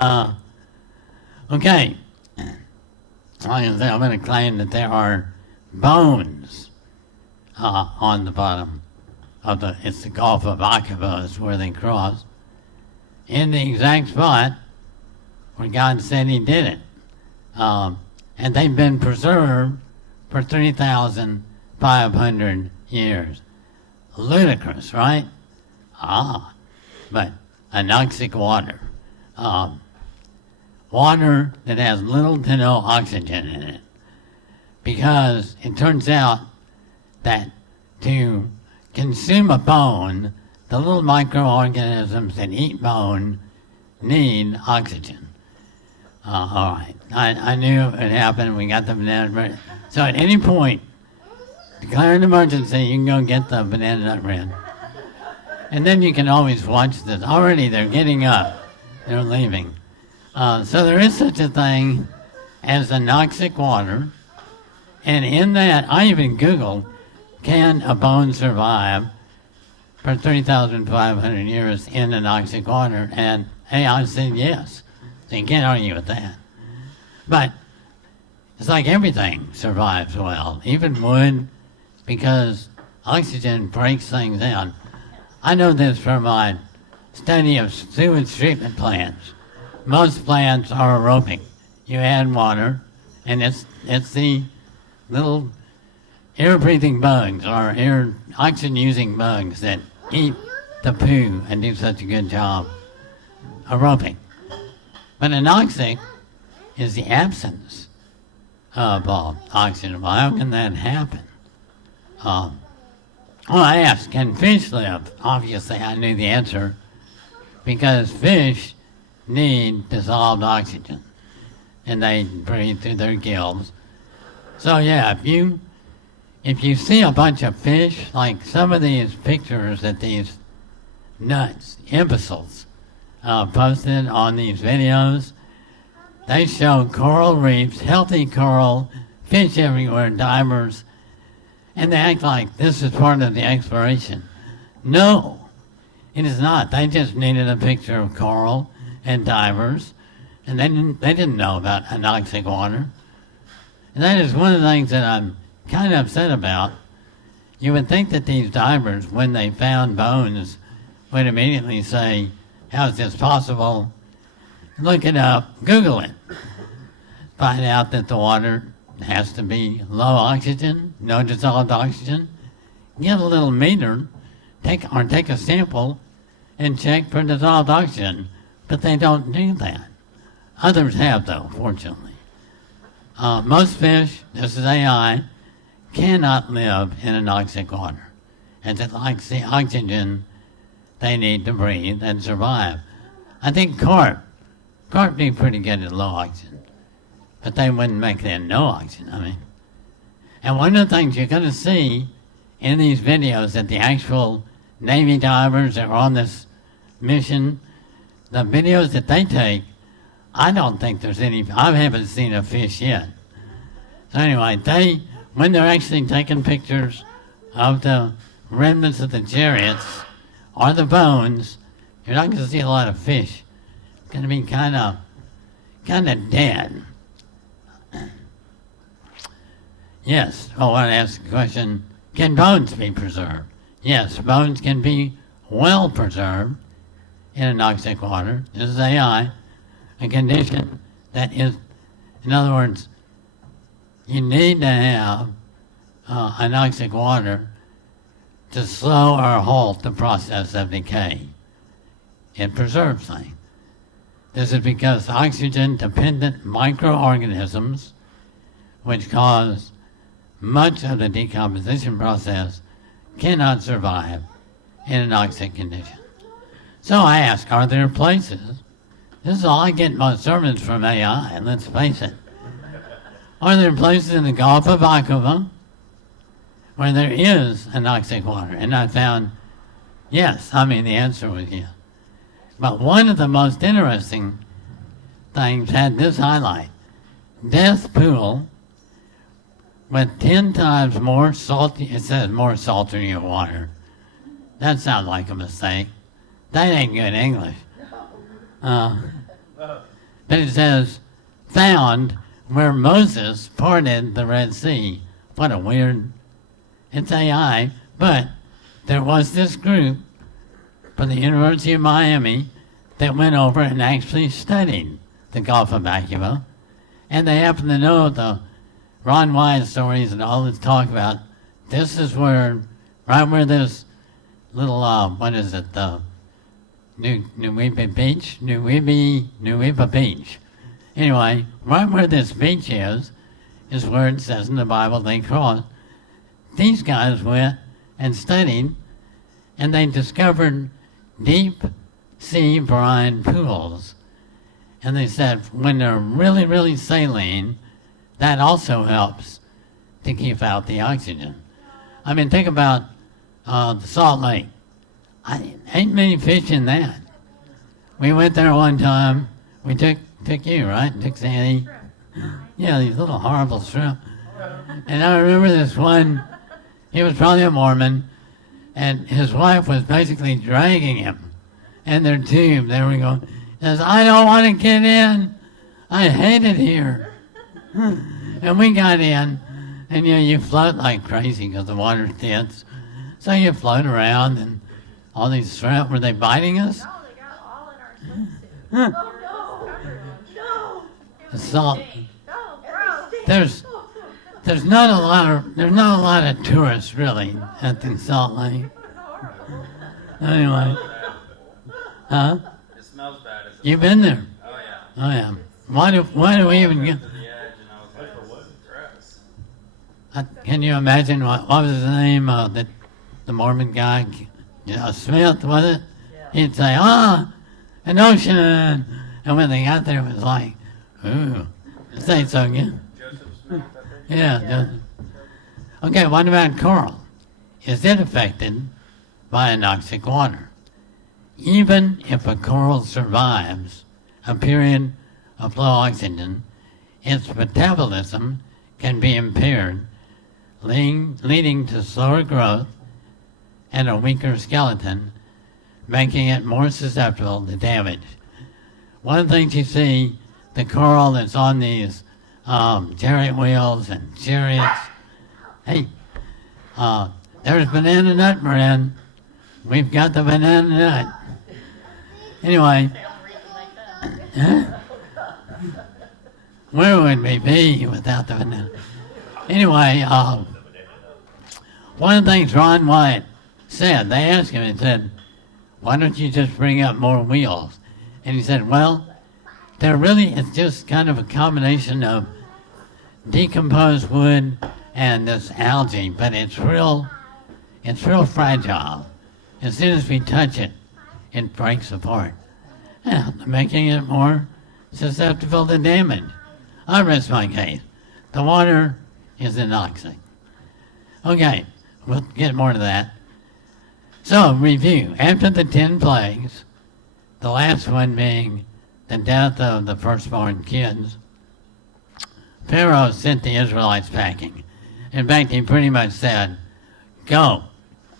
Okay. Like I said, I'm going to claim that there are bones on the bottom of it's the Gulf of Aqaba is where they cross, in the exact spot where God said he did it. And they've been preserved for 3,500 years. Ludicrous, right? But anoxic water. Water that has little to no oxygen in it. Because it turns out that to consume a bone, the little microorganisms that eat bone need oxygen. All right, I knew it happened. We got the banana bread. So at any point, declare an emergency, you can go get the banana nut bread. And then you can always watch this. Already they're getting up. They're leaving. So there is such a thing as anoxic water. And in that, I even Googled, can a bone survive for 3,500 years in anoxic water? And AI said yes. So you can't argue with that. But it's like everything survives well, even wood, because oxygen breaks things down. I know this from my study of sewage treatment plants. Most plants are aerobic. You add water, and it's the little air-breathing bugs or oxygen-using bugs that eat the poo and do such a good job aerobic. But anoxic is the absence of oxygen. Well, how can that happen? I asked, can fish live? Obviously, I knew the answer, because fish need dissolved oxygen, and they breathe through their gills. So yeah, if you see a bunch of fish, like some of these pictures that these nuts, imbeciles, posted on these videos, they show coral reefs, healthy coral, fish everywhere, divers, and they act like this is part of the exploration. No, it is not. They just needed a picture of coral and divers, and they didn't know about anoxic water. And that is one of the things that I'm kind of upset about. You would think that these divers, when they found bones, would immediately say, how is this possible? Look it up, Google it. Find out that the water has to be low oxygen, no dissolved oxygen. Get a little meter, take a sample, and check for dissolved oxygen. But they don't do that. Others have, though, fortunately. Most fish, this is AI, cannot live in anoxic water, as it lacks the oxygen they need to breathe and survive. I think carp do pretty good at low oxygen, but they wouldn't make that no oxygen, And one of the things you're going to see in these videos that the actual Navy divers that are on this mission, the videos that they take, I don't think there's any, I haven't seen a fish yet. So anyway, when they're actually taking pictures of the remnants of the chariots or the bones, you're not going to see a lot of fish. It's going to be kind of dead. Yes, I want to ask a question. Can bones be preserved? Yes, bones can be well preserved in anoxic water. This is AI, a condition that is, in other words, you need to have anoxic water to slow or halt the process of decay. It preserves things. This is because oxygen-dependent microorganisms, which cause much of the decomposition process, cannot survive in an anoxic condition. So I ask, are there places, this is all I get most sermons from AI, let's face it. Are there places in the Gulf of Aqaba where there is anoxic water? And I found, yes, the answer was yes. But one of the most interesting things had this highlight. Death pool with 10 times more salty, it says more salty water. That sounds like a mistake. That ain't good English. but it says, found where Moses parted the Red Sea. What a weird, it's AI, but there was this group from the University of Miami that went over and actually studied the Gulf of Aqaba, and they happen to know the Ron Wyatt stories and all this talk about, this is where, right where this little, what is it, the Nuwepa Beach. Anyway, right where this beach is where it says in the Bible they crossed. These guys went and studied, and they discovered deep sea brine pools. And they said when they're really, really saline, that also helps to keep out the oxygen. I mean, think about the Salt Lake. Ain't many fish in that. We went there one time. We took you, right? Took Sandy. Yeah, these little horrible shrimp. And I remember this one, he was probably a Mormon, and his wife was basically dragging him in their tube. There we go. He says, I don't want to get in. I hate it here. And we got in, and you float like crazy because the water's dense. So you float around, and all these shrimp, were they biting us? No, they got all in our swimsuits. Oh, no. The salt. No, gross. There's not a lot of tourists really at the Salt Lake. Anyway, huh? It smells bad. You've been there? Oh yeah. Oh yeah. Why do we even get? To the edge, and I was like, "What? Gross." Can you imagine what was his name? The Mormon guy, Smith, was it? Yeah. He'd say, an ocean, and when they got there, it was like, ooh, say so again. Joseph Smith, I think. Yeah. Okay, what about coral? Is it affected by anoxic water? Even if a coral survives a period of low oxygen, its metabolism can be impaired, leading to slower growth and a weaker skeleton, making it more susceptible to damage. One of the things you see, the coral that's on these chariot wheels and chariots. Hey, there's banana nut bread. We've got the banana nut. Anyway, where would we be without the banana? Anyway, one of the things Ron Wyatt said, they asked him and said, why don't you just bring up more wheels? And he said, well, it's just kind of a combination of decomposed wood and this algae, but it's real fragile. As soon as we touch it, it breaks apart, making it more susceptible to damage. I rest my case. The water is anoxic. Okay, we'll get more to that. So, review. After the 10 plagues, the last one being the death of the firstborn kids, Pharaoh sent the Israelites packing. In fact, he pretty much said, go,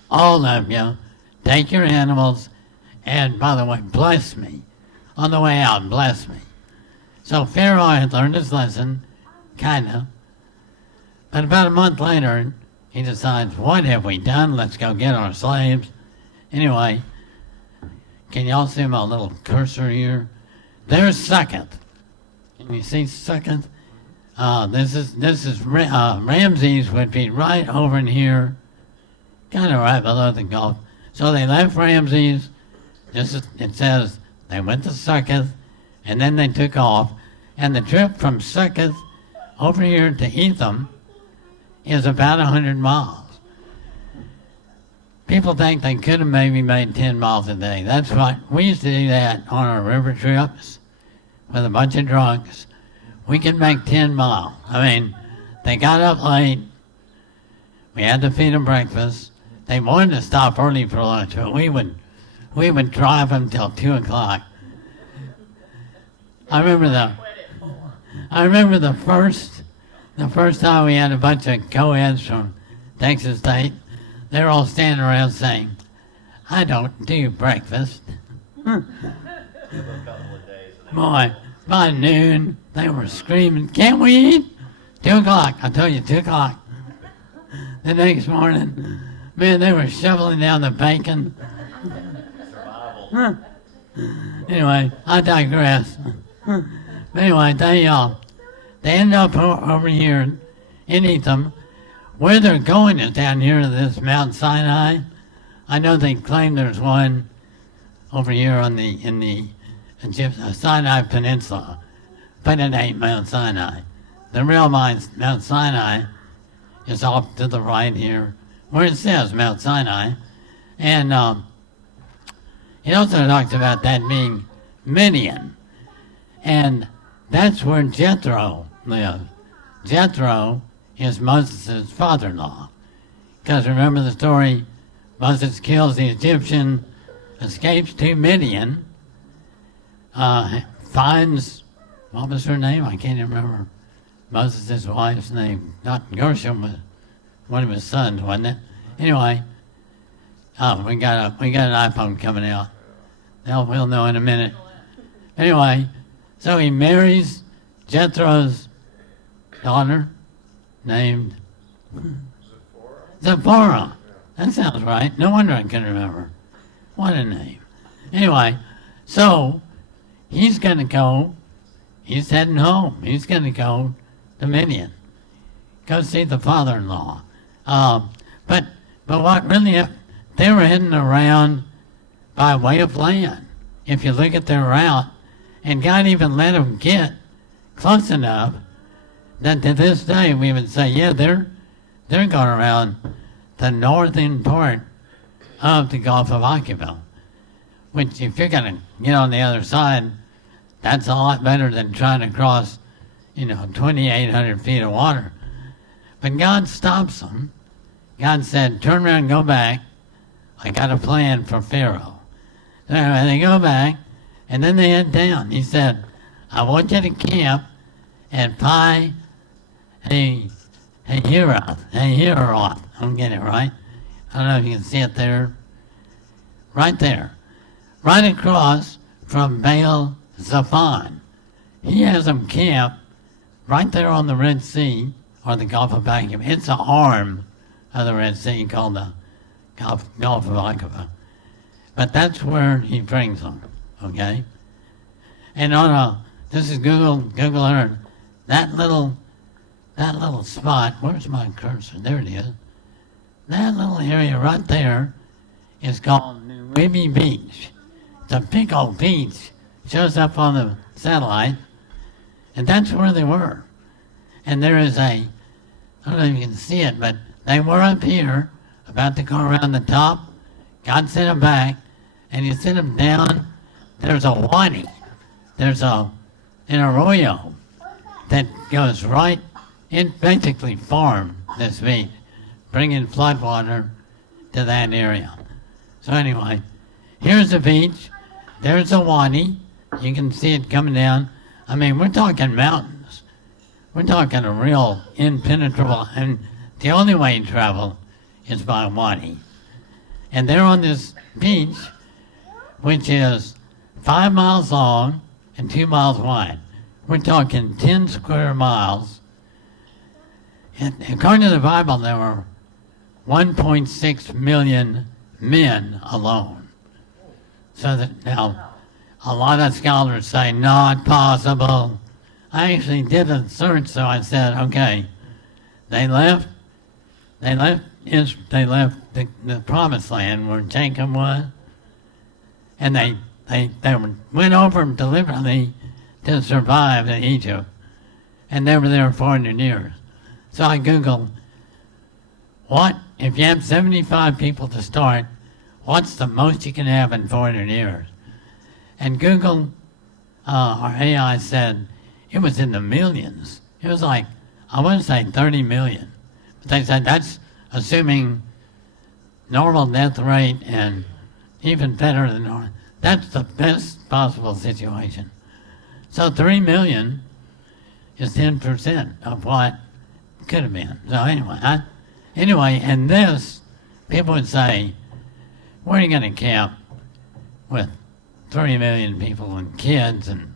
all of you, take your animals, and by the way, bless me. On the way out, bless me. So Pharaoh had learned his lesson, kind of. But about a month later, he decides, what have we done? Let's go get our slaves. Anyway, can y'all see my little cursor here? There's Succoth. Can you see Succoth? This is Ramses would be right over in here, kind of right below the Gulf. So they left Ramses. It says they went to Succoth, and then they took off. And the trip from Succoth over here to Etham is about 100 miles. People think they could have maybe made 10 miles a day. That's what we used to do that on our river trips with a bunch of drunks. We could make 10 miles. I mean, they got up late. We had to feed them breakfast. They wanted to stop early for lunch, but we would drive them till 2 o'clock. I remember the first time we had a bunch of co-eds from Texas State. They were all standing around saying, I don't do breakfast. Boy, By noon, they were screaming, "Can't we eat?" 2 o'clock, I tell you, 2 o'clock. The next morning, man, they were shoveling down the bacon. Survival. Anyway, I digress. But anyway, they end up over here in Etham. Where they're going is down here to this Mount Sinai. I know they claim there's one over here on in the Sinai Peninsula, but it ain't Mount Sinai. The real Mount Sinai is off to the right here, where it says Mount Sinai, and it also talks about that being Midian, and that's where Jethro lived. Jethro is Moses' father-in-law, because remember the story, Moses kills the Egyptian, escapes to Midian, finds, what was her name? I can't even remember. Moses' wife's name, not Gershom, but one of his sons, wasn't it? Anyway, we got an iPhone coming out. We'll know in a minute. Anyway, so he marries Jethro's daughter, named Zipporah. That sounds right. No wonder I can remember. What a name. Anyway, so he's going to go. He's heading home. He's going to go to Midian. Go see the father-in-law. But what really, they were heading around by way of land. If you look at their route, and God even let them get close enough that to this day we would say, yeah, they're going around the northern part of the Gulf of Aqaba, which if you're going to get on the other side, that's a lot better than trying to cross, 2,800 feet of water. But God stops them. God said, turn around and go back. I got a plan for Pharaoh. So anyway, they go back, and then they head down. He said, I want you to camp at Pi Hahiroth. I'm getting it right. I don't know if you can see it there. Right there. Right across from Baal Zephon. He has them camp right there on the Red Sea, or the Gulf of Aqaba. It's an arm of the Red Sea called the Gulf of Aqaba. But that's where he brings them, okay? And this is Google Earth, that little spot, where's my cursor? There it is. That little area right there is called Nuibi Beach. It's a big old beach, shows up on the satellite, and that's where they were. And there is I don't know if you can see it, but they were up here, about to go around the top. God sent them back, and he sent them down. There's a wadi. There's an arroyo that goes right in, basically farm this beach, bringing flood water to that area. So anyway, here's the beach. There's a wadi. You can see it coming down. I mean, we're talking mountains. We're talking a real impenetrable, and the only way to travel is by wadi. And they're on this beach, which is 5 miles long and 2 miles wide. We're talking 10 square miles. And according to the Bible, there were 1.6 million men alone. So that now, a lot of scholars say not possible. I actually did a search, so I said, okay, they left the promised land where Jacob was, and they went over deliberately to survive in Egypt, and they were there 400 years. So I Googled, what, if you have 75 people to start, what's the most you can have in 400 years? And Google, our AI said, it was in the millions. It was like, I want to say 30 million. But they said that's assuming normal death rate and even better than normal. That's the best possible situation. So 3 million is 10% of what could have been. So anyway, and this, people would say, where are you going to camp with 3 million people and kids and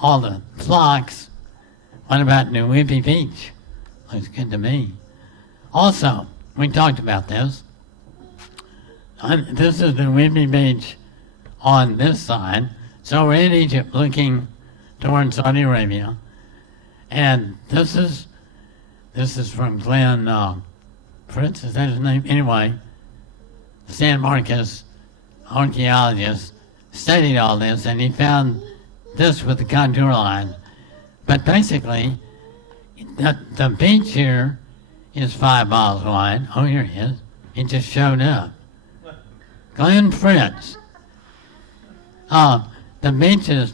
all the flocks. What about New Whippy Beach? Looks good to me. Also, we talked about this. This is New Whippy Beach on this side. So we're in Egypt looking towards Saudi Arabia. And this is from Glen, Fritz, is that his name? Anyway, San Marcos archaeologist studied all this, and he found this with the contour line. But basically, the beach here is 5 miles wide. Oh, here he is. He just showed up. Glen Fritz. The beach is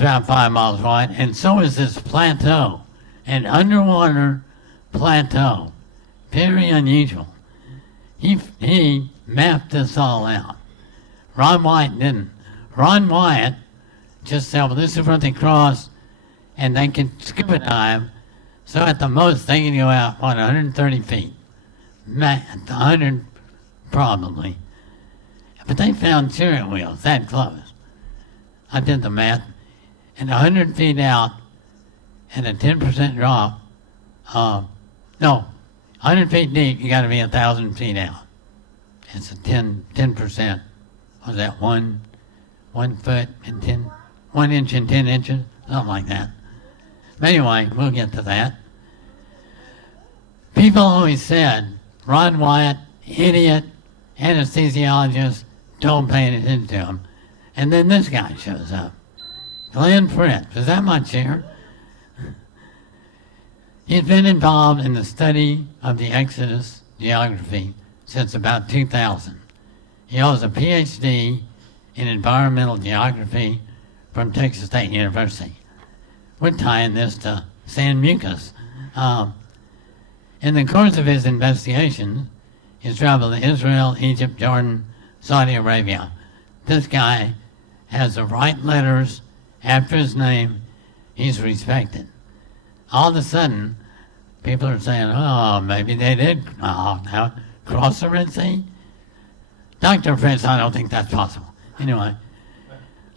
about 5 miles wide, and so is this plateau, an underwater plateau. Very unusual. He mapped this all out. Ron Wyatt didn't. Ron Wyatt just said, well, this is where they cross, and they can scuba dive. So at the most, they can go out, 130 feet. 100 probably. But they found chariot wheels that close. I did the math. And 100 feet out and a 10% drop, 100 feet deep, you got to be 1,000 feet out. It's a 10%. Was that 1 foot and 1 inch and 10 inches? Something like that. But anyway, we'll get to that. People always said, Ron Wyatt, idiot, anesthesiologist, don't pay attention to him. And then this guy shows up. Glen Fritz, is that much here? He's been involved in the study of the Exodus geography since about 2000. He holds a PhD in environmental geography from Texas State University. We're tying this to San Mucus. In the course of his investigations, he's traveled to Israel, Egypt, Jordan, Saudi Arabia. This guy has the right letters after his name. He's respected. All of a sudden, people are saying, oh, maybe they did cross the Red Sea. Dr. Fritz, I don't think that's possible. Anyway,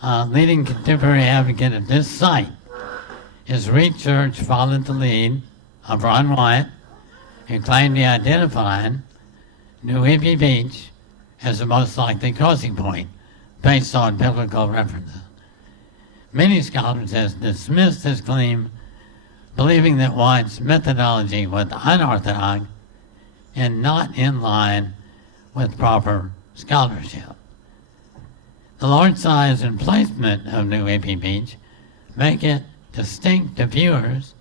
leading contemporary advocate of this site, his research followed the lead of Ron Wyatt, who claimed he identified New Whippy Beach as the most likely crossing point based on biblical references. Many scholars have dismissed this claim, believing that Wyatt's methodology was unorthodox and not in line with proper scholarship. The large size and placement of New Whippy Beach make it distinct to viewers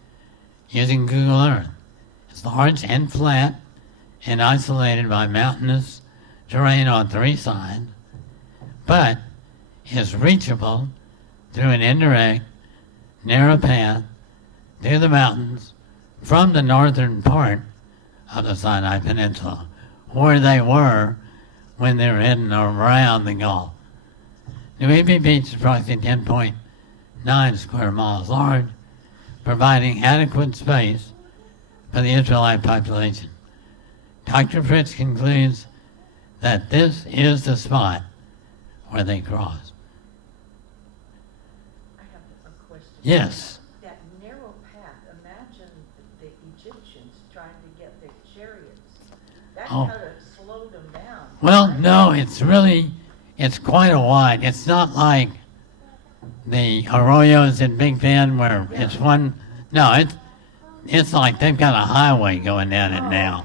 using Google Earth. It's large and flat and isolated by mountainous terrain on 3 sides, but is reachable through an indirect, narrow path through the mountains from the northern part of the Sinai Peninsula, where they were when they were heading around the Gulf. New Whippy Beach is approximately 10.9 square miles large, providing adequate space for the Israelite population. Dr. Fritz concludes that this is the spot where they cross. I have a question. Yes. That narrow path, imagine the Egyptians trying to get their chariots. That Oh. kind of slowed them down. Well, no, it's quite a wide. It's not like the arroyos in Big Bend where it's one. No, it's like they've got a highway going down it now.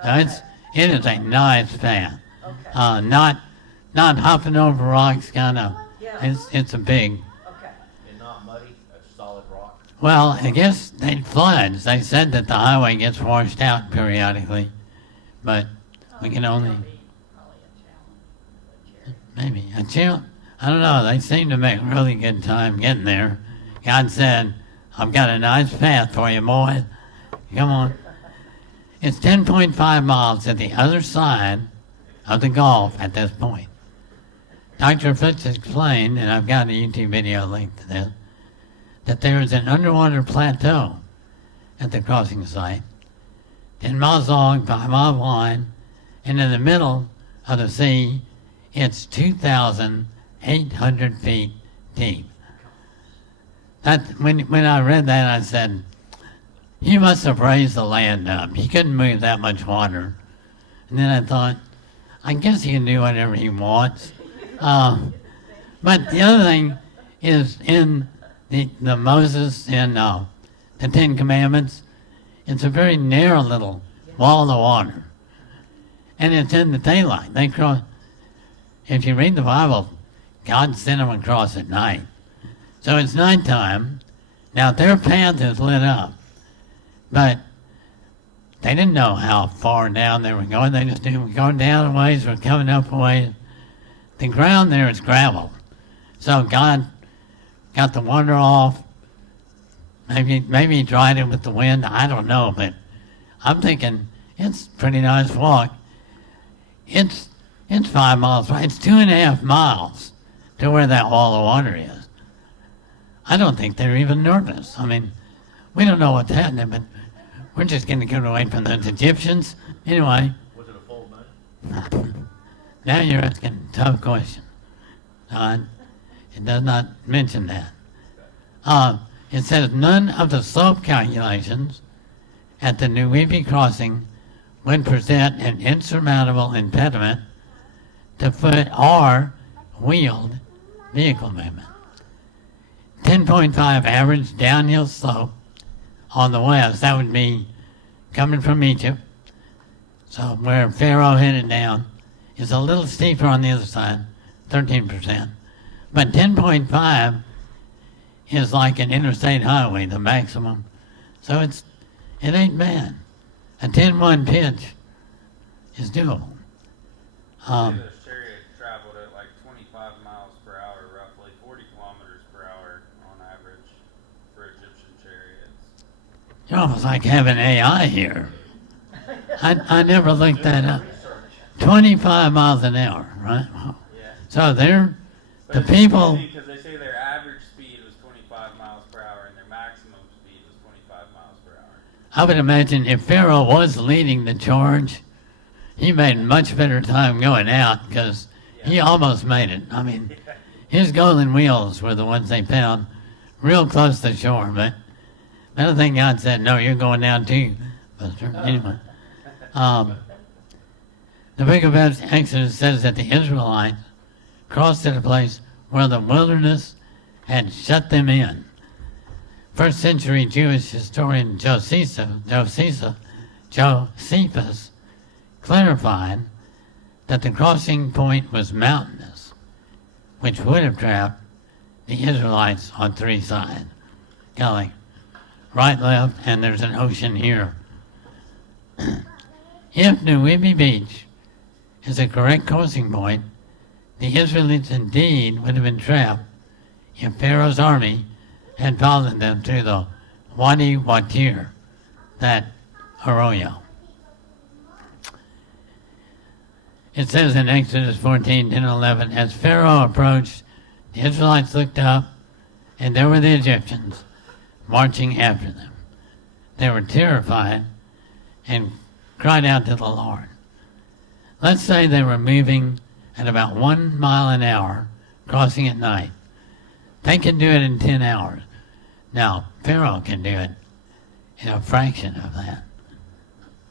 Okay. So it is a nice path. Okay. Not hopping over rocks, kind of. Yeah. It's a big. Okay. And not muddy, a solid rock. Well, I guess they floods. They said that the highway gets washed out periodically, but we can only maybe a chill. I don't know. They seem to make really good time getting there. God said, "I've got a nice path for you, boys. Come on." It's 10.5 miles to the other side of the Gulf at this point. Dr. Fritz explained, and I've got a YouTube video linked to this, that there is an underwater plateau at the crossing site, 10 miles long, 5 miles wide, and in the middle of the sea, it's 2,800 feet deep. when I read that, I said, he must have raised the land up. He couldn't move that much water. And then I thought, I guess he can do whatever he wants. But the other thing is in the Moses and the Ten Commandments, it's a very narrow little wall of water. And it's in the daylight. They cross. If you read the Bible, God sent them across at night. So it's nighttime. Now their path is lit up. But they didn't know how far down they were going. They just knew we're going down a ways, we're coming up a ways. The ground there is gravel. So God got the water off. Maybe he dried it with the wind. I don't know, but I'm thinking it's a pretty nice walk. It's 5 miles. It's 2.5 miles to where that wall of water is. I don't think they're even nervous. I mean, we don't know what's happening, but we're just going to get away from those Egyptians. Anyway. Was it a full moon? Now you're asking a tough question. It does not mention that. It says none of the slope calculations at the Nuibi crossing would present an insurmountable impediment to foot or wheeled vehicle movement. 10.5 average downhill slope on the west, that would be coming from Egypt, so where Pharaoh headed down, is a little steeper on the other side, 13%. But 10.5 is like an interstate highway, the maximum. So it ain't bad. A 10-1 pitch is doable. This chariot traveled at like 25 miles per hour, roughly 40 kilometers per hour on average for Egyptian chariots. You're almost like having AI here. I never looked that up. 25 miles an hour, right? Yeah. So they're, But the it's people, because they say their average speed was 25 miles per hour and their maximum speed was 25 miles per hour. I would imagine if Pharaoh was leading the charge, he made much better time going out because he almost made it. I mean, his golden wheels were the ones they found real close to shore, but I don't think God said, no, you're going down too, Buster. Anyway, the book of Exodus says that the Israelites crossed at a place where the wilderness had shut them in. First century Jewish historian Josephus clarified that the crossing point was mountainous, which would have trapped the Israelites on three sides. Kind of like right, left, and there's an ocean here. If Nuibi Beach is a correct crossing point, the Israelites indeed would have been trapped if Pharaoh's army had followed them through the Wadi Watir, that arroyo. It says in Exodus 14, 10, and 11, as Pharaoh approached, the Israelites looked up, and there were the Egyptians marching after them. They were terrified and cried out to the Lord. Let's say they were moving at about 1 mile an hour, crossing at night. They can do it in 10 hours. Now, Pharaoh can do it in a fraction of that.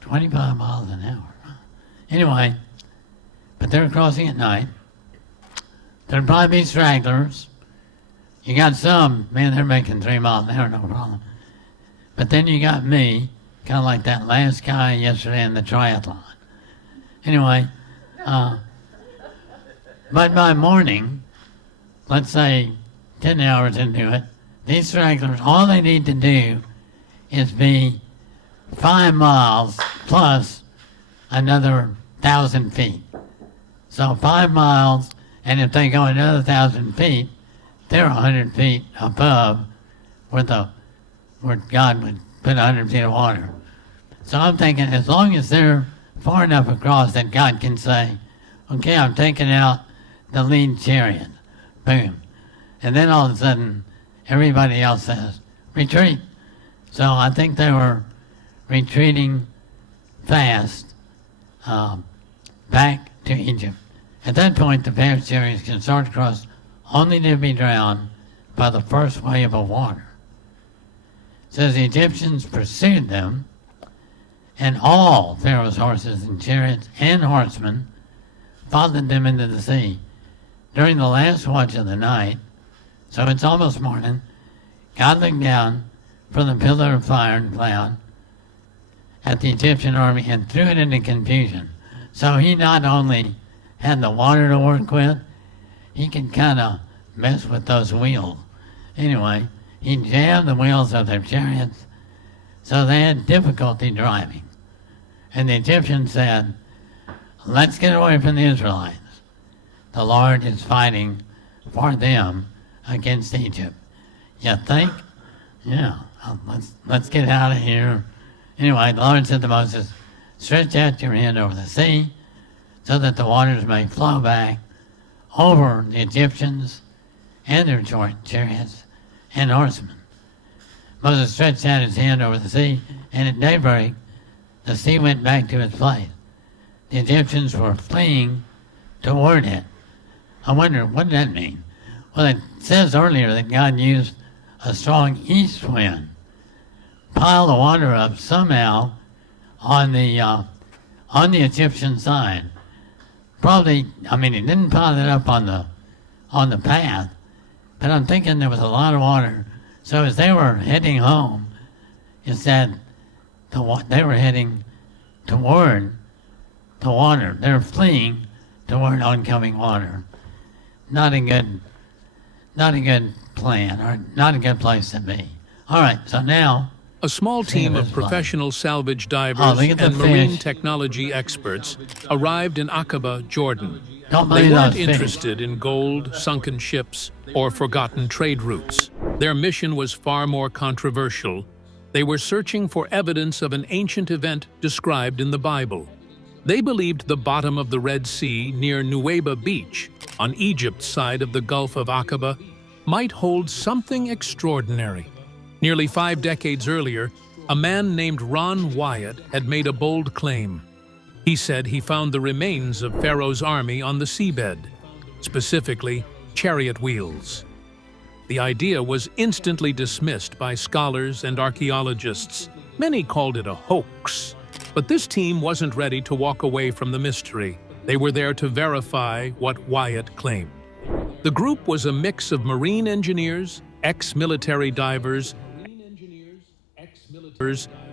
25 miles an hour. Anyway, but they're crossing at night. There'll probably be stragglers. You got some, man, they're making 3 miles an hour, no problem. But then you got me, kind of like that last guy yesterday in the triathlon. Anyway, but by morning, let's say 10 hours into it, these stragglers, all they need to do is be 5 miles plus another 1,000 feet. So 5 miles, and if they go another 1,000 feet, they're 100 feet above where God would put 100 feet of water. So I'm thinking as long as they're far enough across that God can say, okay, I'm taking out the lead chariot. Boom. And then all of a sudden, everybody else says, retreat. So I think they were retreating fast back to Egypt. At that point, the Pharaoh's chariots can start across only to be drowned by the first wave of water. says the Egyptians pursued them, and all Pharaoh's horses and chariots and horsemen followed them into the sea. During the last watch of the night, so it's almost morning, God looked down from the pillar of fire and cloud at the Egyptian army and threw it into confusion. So he not only had the water to work with, he could kind of mess with those wheels. Anyway, he jammed the wheels of their chariots, so they had difficulty driving. And the Egyptians said, let's get away from the Israelites. The Lord is fighting for them against Egypt. You think? Yeah, let's get out of here. Anyway, the Lord said to Moses, stretch out your hand over the sea so that the waters may flow back over the Egyptians and their chariots and horsemen. Moses stretched out his hand over the sea, and at daybreak the sea went back to its place. The Egyptians were fleeing toward it. I wonder, what did that mean? Well, it says earlier that God used a strong east wind, piled the water up somehow on the Egyptian side. Probably, he didn't pile it up on the path, but I'm thinking there was a lot of water. So as they were heading home, it said they were heading toward the water. They're fleeing toward oncoming water. Not a good plan, or not a good place to be. All right, so now a small team of professional salvage divers and marine technology experts arrived in Aqaba, Jordan. They weren't interested in gold, sunken ships, or forgotten trade routes. Their mission was far more controversial. They were searching for evidence of an ancient event described in the Bible. They believed the bottom of the Red Sea near Nuweiba Beach, on Egypt's side of the Gulf of Aqaba, might hold something extraordinary. Nearly 5 decades earlier, a man named Ron Wyatt had made a bold claim. He said he found the remains of Pharaoh's army on the seabed, specifically chariot wheels. The idea was instantly dismissed by scholars and archaeologists. Many called it a hoax. But this team wasn't ready to walk away from the mystery. They were there to verify what Wyatt claimed. The group was a mix of marine engineers, ex-military divers,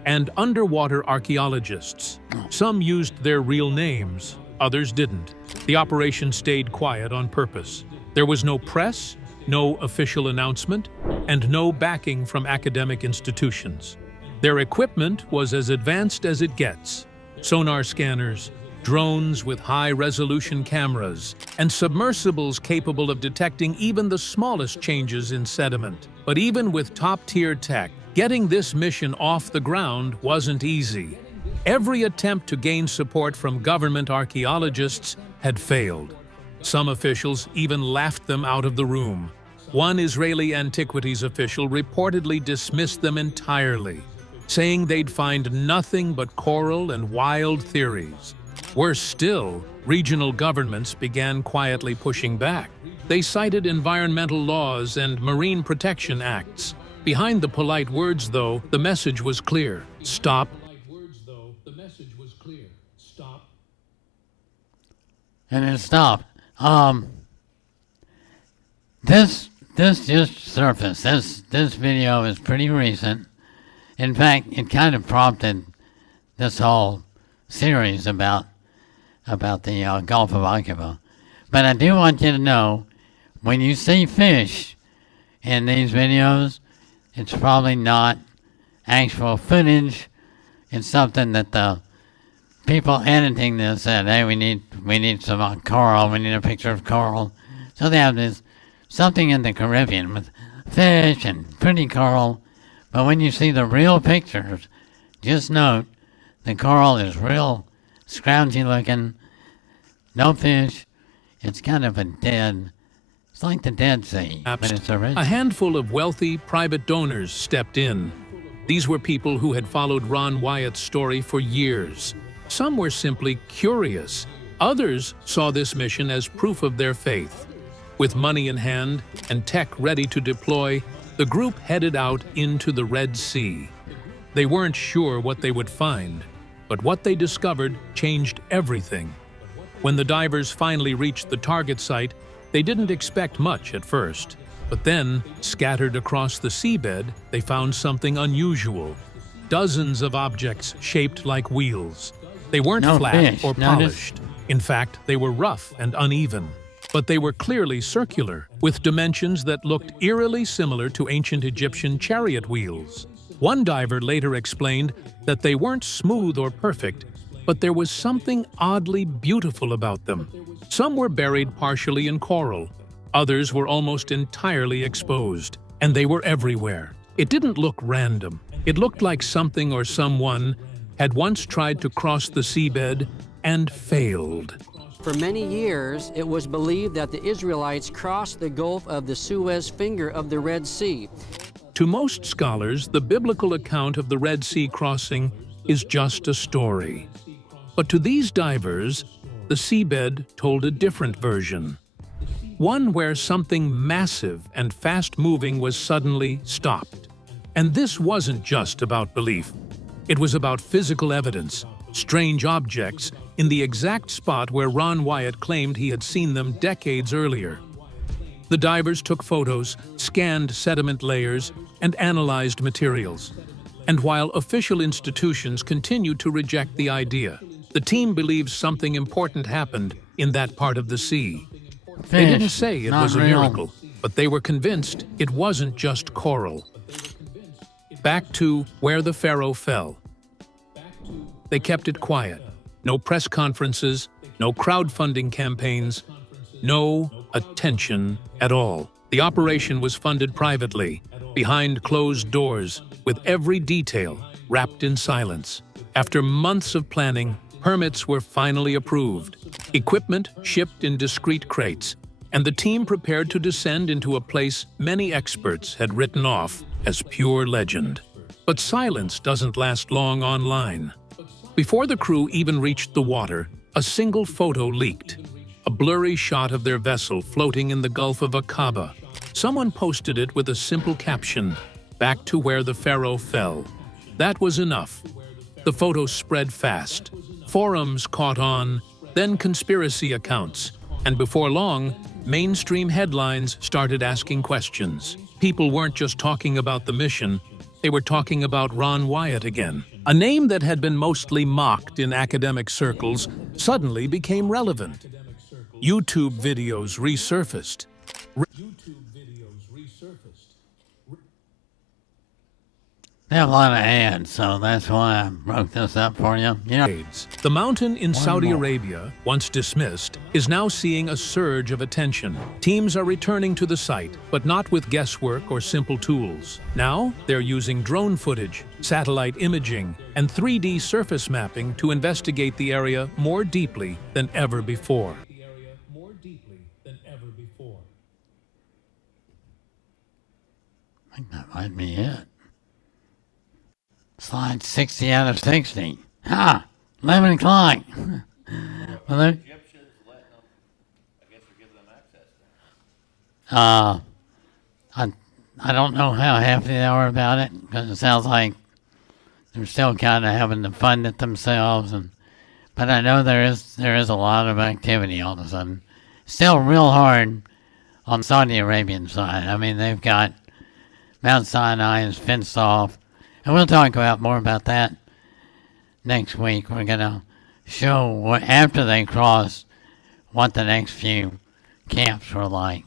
and underwater archaeologists. Some used their real names, others didn't. The operation stayed quiet on purpose. There was no press, no official announcement, and no backing from academic institutions. Their equipment was as advanced as it gets: sonar scanners, drones with high-resolution cameras, and submersibles capable of detecting even the smallest changes in sediment. But even with top-tier tech, getting this mission off the ground wasn't easy. Every attempt to gain support from government archaeologists had failed. Some officials even laughed them out of the room. One Israeli antiquities official reportedly dismissed them entirely, saying they'd find nothing but coral and wild theories. Worse still, regional governments began quietly pushing back. They cited environmental laws and marine protection acts. Behind the polite words, though, the message was clear: stop. And it stopped. This just surfaced. This video is pretty recent. In fact, it kind of prompted this whole series about the Gulf of Aqaba. But I do want you to know, when you see fish in these videos, it's probably not actual footage. It's something that the people editing this said, hey, we need some coral, we need a picture of coral. So they have this something in the Caribbean with fish and pretty coral. But when you see the real pictures, just note the coral is real scroungy looking, no fish. It's kind of it's like the Dead Sea, but it's original. A handful of wealthy private donors stepped in. These were people who had followed Ron Wyatt's story for years. Some were simply curious. Others saw this mission as proof of their faith. With money in hand and tech ready to deploy, the group headed out into the Red Sea. They weren't sure what they would find, but what they discovered changed everything. When the divers finally reached the target site, they didn't expect much at first. But then, scattered across the seabed, they found something unusual. Dozens of objects shaped like wheels. They weren't No flat fish. or No, polished. In fact, they were rough and uneven. But they were clearly circular, with dimensions that looked eerily similar to ancient Egyptian chariot wheels. One diver later explained that they weren't smooth or perfect, but there was something oddly beautiful about them. Some were buried partially in coral. Others were almost entirely exposed, and they were everywhere. It didn't look random. It looked like something or someone had once tried to cross the seabed and failed. For many years, it was believed that the Israelites crossed the Gulf of the Suez Finger of the Red Sea. To most scholars, the biblical account of the Red Sea crossing is just a story. But to these divers, the seabed told a different version. One where something massive and fast-moving was suddenly stopped. And this wasn't just about belief. It was about physical evidence, strange objects, in the exact spot where Ron Wyatt claimed he had seen them decades earlier. The divers took photos, scanned sediment layers, and analyzed materials. And while official institutions continued to reject the idea, the team believes something important happened in that part of the sea. They didn't say it not was a real. miracle, but they were convinced it wasn't just coral. Back to where the pharaoh fell. They kept it quiet. No press conferences, no crowdfunding campaigns, no attention at all. The operation was funded privately, behind closed doors, with every detail wrapped in silence. After months of planning, permits were finally approved. Equipment shipped in discreet crates, and the team prepared to descend into a place many experts had written off as pure legend. But silence doesn't last long online. Before the crew even reached the water, a single photo leaked. A blurry shot of their vessel floating in the Gulf of Aqaba. Someone posted it with a simple caption, "Back to where the pharaoh fell." That was enough. The photo spread fast. Forums caught on, then conspiracy accounts, and before long, mainstream headlines started asking questions. People weren't just talking about the mission, they were talking about Ron Wyatt again. A name that had been mostly mocked in academic circles suddenly became relevant. YouTube videos resurfaced. They have a lot of ads, so that's why I broke this up for you. You know, The mountain in Saudi more. Arabia, once dismissed, is now seeing a surge of attention. Teams are returning to the site, but not with guesswork or simple tools. Now, they're using drone footage, satellite imaging, and 3D surface mapping to investigate the area more deeply than ever before. I think that might be it. Slide 60 out of 60. Ah, 11 o'clock. Well, they- I don't know how happy they are about it, because it sounds like they're still kind of having to fund it themselves. But I know there is a lot of activity all of a sudden. Still real hard on Saudi Arabian side. I mean, they've got Mount Sinai is fenced off. And we'll talk about more about that next week. We're going to show what, after they cross, what the next few camps were like.